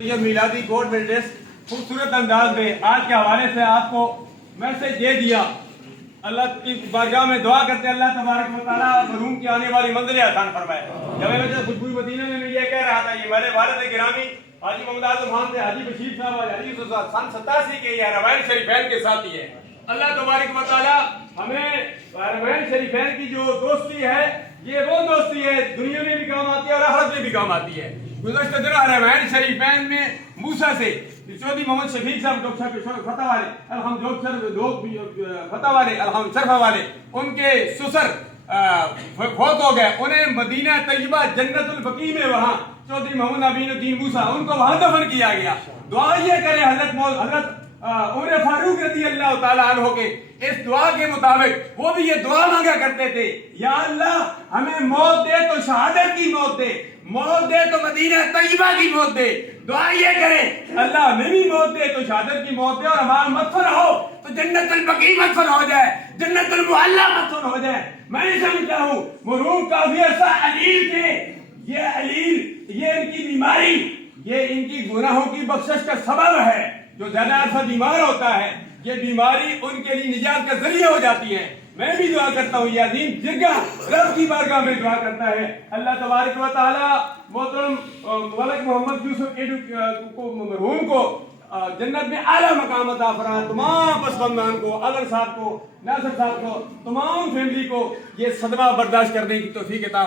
یہ میلادی code dress خوبصورت انداز میں آج کے حوالے سے آپ کو میسج دے دیا۔ اللہ کی بارگاہ میں دعا کرتے اللہ تبارک و تعالیٰ مرحوم کی آنے والی منزلیں آسان فرمائے۔ جب میں خوشبو مدینہ میں یہ کہہ رہا تھا، یہ میرے والد گرامی حاجی محمد اعظم خان سے حاجی بشیر صاحب حاجی سن 87 کے یہ حرمین شریفین کے ساتھی ہے۔ اللہ تبارک و تعالیٰ ہمیں حرمین شریفین کی جو دوستی ہے یہ وہ دوستی ہے دنیا میں بھی کام آتی ہے اور آخرت میں بھی کام آتی ہے۔ گزشتہ دنوں حرمین شریفین میں موسیٰ سے چودھری محمد شفیق صاحب ڈاکٹر فتح والے فتح والے الحمد شرفہ والے ان کے سسر فوت ہو گئے۔ انہیں مدینہ طیبہ جنت البقیع میں وہاں چودھری محمد نبین الدین موسیٰ ان کو وہاں دفن کیا گیا۔ دعا یہ کرے حضرت عمر فاروق رضی اللہ تعالیٰ عنہ کے اس دعا کے مطابق وہ بھی یہ دعا مانگا کرتے تھے، یا اللہ ہمیں موت دے تو شہادت کی موت دے، موت دے تو مدینہ طیبہ کی موت دے۔ دعا یہ کرے اللہ ہمیں بھی موت دے تو شہادت کی موت دے، اور ہمارا مدفن ہو تو جنت البقیع مدفن ہو جائے، جنت المعلیٰ مدفن ہو جائے۔ میں سمجھتا ہوں مرحوم کافی عرصہ علیل تھے، یہ علیل یہ ان کی بیماری یہ ان کی گناہوں کی بخشش کا سبب ہے۔ جو زیادہ عرصہ بیمار ہوتا ہے یہ بیماری ان کے لیے نجات کا ذریعہ ہو جاتی ہے۔ میں بھی دعا کرتا ہوں، یہ عظیم جرگہ رب کی بارگاہ میں دعا کرتا ہے اللہ تبارک و تعالی محترم ملک محمد یوسف کو مرحوم کو جنت میں اعلیٰ مقام عطا فرمائے، تمام پسماندگان کو، اظہر صاحب کو، ناصر صاحب کو، تمام فیملی کو یہ صدمہ برداشت کرنے کی توفیق عطا